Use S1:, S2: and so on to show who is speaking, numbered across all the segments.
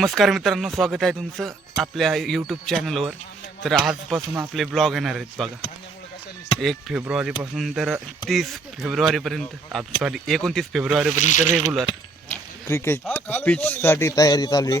S1: नमस्कार मित्रांनो स्वागत आहे तुमचं आपल्या यूट्यूब चॅनलवर तर आजपासून आपले ब्लॉग येणार आहेत बघा. एक फेब्रुवारीपासून तर तीस फेब्रुवारीपर्यंत सॉरी एकोणतीस फेब्रुवारीपर्यंत रेग्युलर क्रिकेट पिचसाठी तयारी चालू आहे.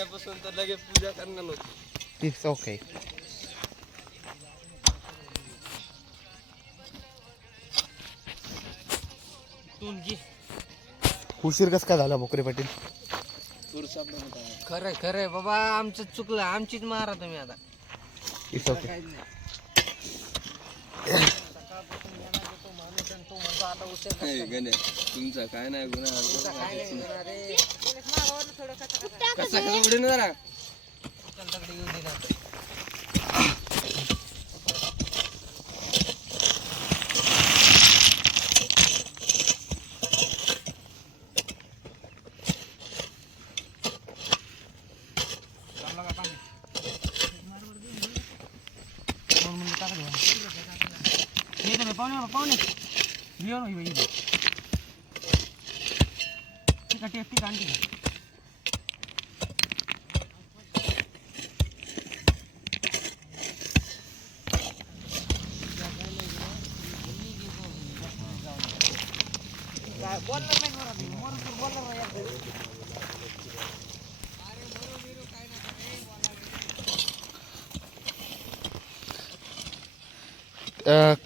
S2: आणण्यापासून तर लगेच पूजा करणार होती.
S1: इट्स ओके उशीर कस काय झाला भोकरे पाटील?
S3: खरंय खरंय. बाबा आमचं चुकलं. आमचीच मारा तुम्ही आता.
S1: इट्स ओके
S2: तुमचा काय नाही गुन्हा
S3: काय नाही करणार रे.
S2: कसा कसं उडे ना जरा
S3: चल दगडी येऊ दे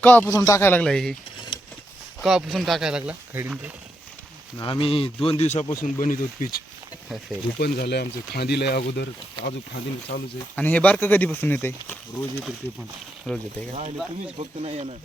S1: कवापासून टाकायला लागला हे? कवापासून टाकायला लागला? खैडीन ते?
S4: आम्ही दोन दिवसापासून बनवत होत पीच? धुपन झालंय आमचं. खांदीला अगोदर. अजून खांदीला चालूच आहे.
S1: आणि हे बारकं कधीपासून येते
S4: रोज येते ते पण.
S1: रोज येते का?
S4: तुम्हीच फक्त नाही येणार.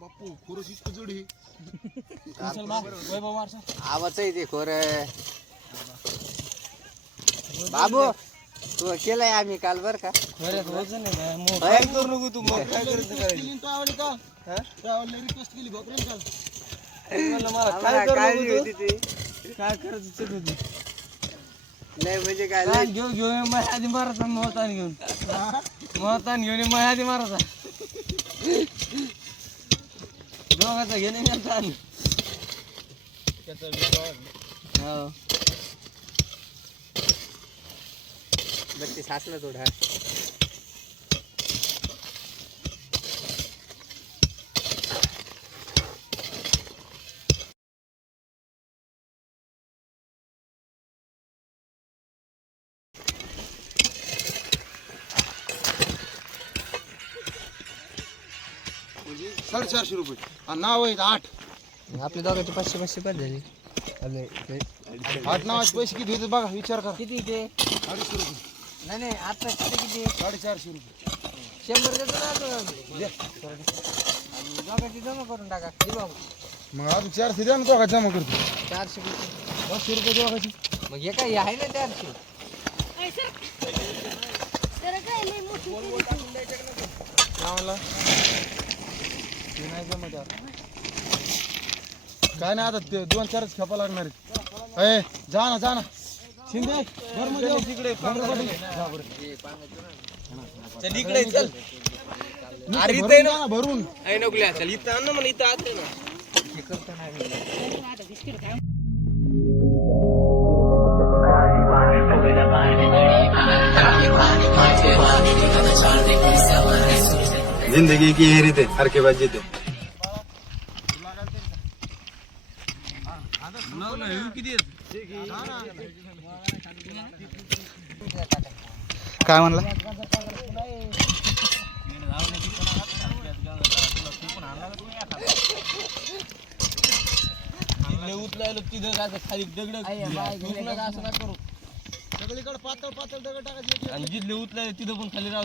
S4: बापू खरंच इतकं जोडी.
S3: आवाज आहे ते खोर. बाबू तू केलंय आम्ही काल बर का?
S2: काय करू नको तू मग काय करायचं? रिक्वेस्ट केली? बकरीन काल म्हणलं मला काय करू नको? काय करायचं ते होती.
S3: नाही म्हणजे काय
S2: ताण घेऊन घेऊन आधी मारायचा मोहतान घेऊन. मोहतान घेऊन ये माझ्या आधी मारायचा. दोघाचा घेणे ना ताण. हो.
S3: बत्ती साचलं थोडा.
S4: साडेचारशे रुपये. आणि नाव आहेत आठ.
S3: आपल्या दोघांचे पाचशे पाचशे पण झाली.
S4: आठ नावाचे पैसे किती होते बघा विचार करा.
S3: किती ते?
S4: अडीचशे रुपये.
S3: नाही नाही आता किती किती?
S4: साडेचारशे रुपये.
S3: शंभर देतो ना आणि दोघांची जमा करून टाका. दे बाबू
S4: मग अजून चारशे द्या ना तो का जमा करतो.
S3: चारशे रुपये
S4: पाचशे रुपये दोघाची.
S3: मग हे काय हे आहे ना चारशे?
S4: काय म्हणला ते नाही जमत यार. काय नाही आता ते दोन चारच खेपा लागणार आहेत. ए जा ना जा ना शिंदे घरमध्ये ये. घरमध्ये ये. जा बरं.
S2: चल इकडे चल
S4: भरून जा ना, भरून
S2: चल इथं आण ना मला इथं आत ना
S4: जिंदगी की ये रीते हर के बाद जीते।
S1: काय म्हणला?
S2: उचलायला तिथं काय खाली दगड नका असं नका करू
S4: सगळीकडे पातळ पातळ दगड टाकायचे.
S2: आणि जिथले तिथं पण खाली राहू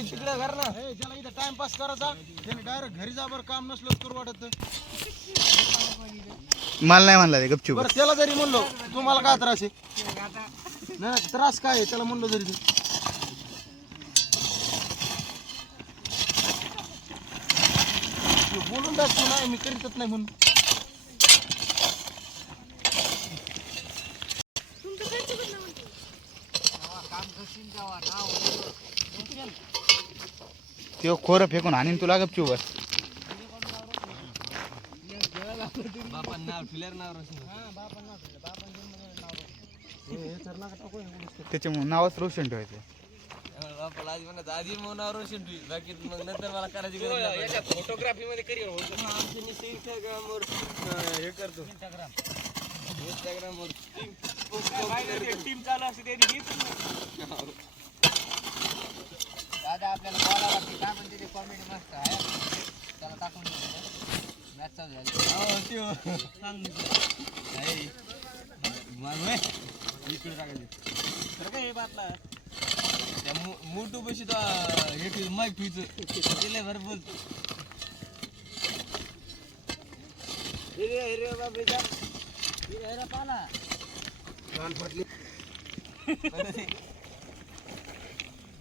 S2: तिकडे घर ना.
S4: ए, ज्याला इथं टाइमपास करायचा त्याने डायरेक्ट घरी जा बरं काम नसलं करू वाटत
S1: मला नाही म्हणला ते गपचूप.
S4: बरं त्याला जरी म्हणलो तुम्हाला काय त्रास आहे? नाही त्रास काय आहे? त्याला म्हणलो जरी ते. तू बोलून दाख तू नाही मी करीतच नाही म्हणून.
S1: तो खोरं फेकून आणीन तुला गपचूप बस
S2: बापा नाव नाव
S1: नावच रोशन ठेवायचं
S2: रोशन मग नंतर मला करायची गरज फोटोग्राफी मध्ये करिअर इंस्टाग्रामवर हे करतो इंस्टाग्रामवर टीम चालू असते
S3: दादा आपल्याला बोलावं लागते काय म्हणते ते कॉमेडी मस्त आहे. त्याला टाकून मॅच चालू झाली.
S2: इकडे टाकायचे काय हे बातला? त्या मोठू पशी तो हे ठेव माईक ठेवायचं दिले बरं बोलतो हिरे हिरे बापरे जा. हिरे हिरे पाला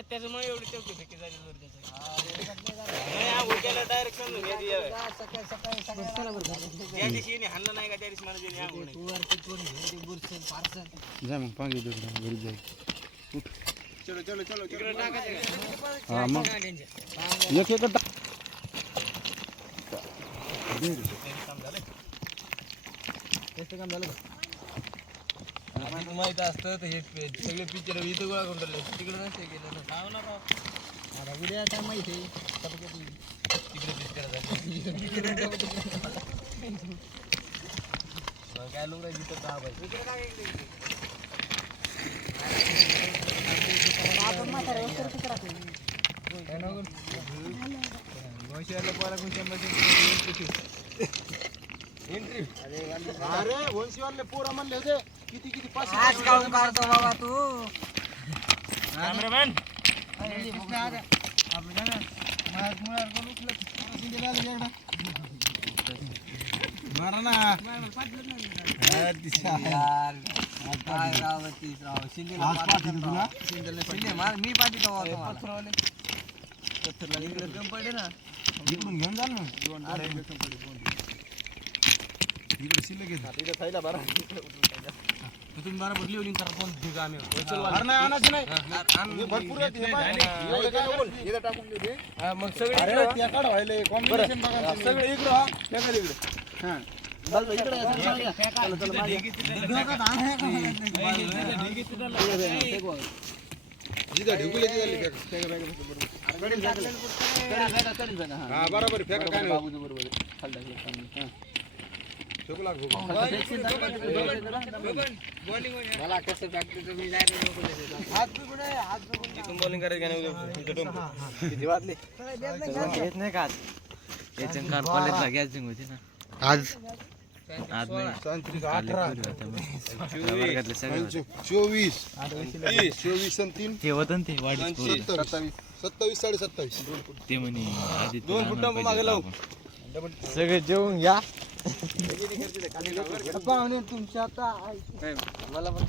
S2: त्याच्यामुळे एवढी चौकी फेकी झाली डायरेक्ट त्या दिवशी हाणलं नाही का त्या दिवशी मला
S1: जा मग. पाणी घरी जाईल
S2: चलो चलो चलो तिकडे टाकायचं
S1: हा मग एक एक
S2: आधी माहीत असतं तर हे सगळे पिक्चर इथं गोळा करून ठेवले तिकडे नसते गेलं. ना खाऊ नका आता उद्या काय माहिती तिकडे पिक्चर काय लोक तिथं? दहा पाहिजे
S4: अरे वंशीवाले पोरं म्हणले होते किती किती पाचशे
S3: आज काढून काढतो बाबा तू?
S2: कॅमेरामॅन.
S4: मारा ना.
S3: शिंदे मी पाठवतो बाबा तुम्हाला
S2: इकडे कम पडे ना.
S4: इकडून घेऊन जा ना. इकडे शिल्लक येत
S2: तुम्ही बरोबर लिहून करा कोण ठीक आम्ही.
S4: अरे नाही आणायचं नाही. हे भरपूर आहेत, हे पाय. एवढं काय नको.
S2: हा, मग सगळे
S4: कॉम्बिनेशन बघा तुम्ही.
S2: सगळे इकडं हा. इकडे.
S4: जिथं ढिगुल्याची झाली फेक. फेका, फेका, फेका, बरोबर. हा बरोबर फेका काय नाही. होत.
S3: फॅक्टरीचं मी direct नको देतो.
S2: इथून बॉलिंग करायचं.
S1: आज
S4: चोवीस. चोवीस सत्तावीस सत्तावीस साडे सत्तावीस
S2: दोन फुट मागे लावू.
S3: सगळे जेवून घ्या
S2: पाहुणे तुमच्या आता
S3: मला पण.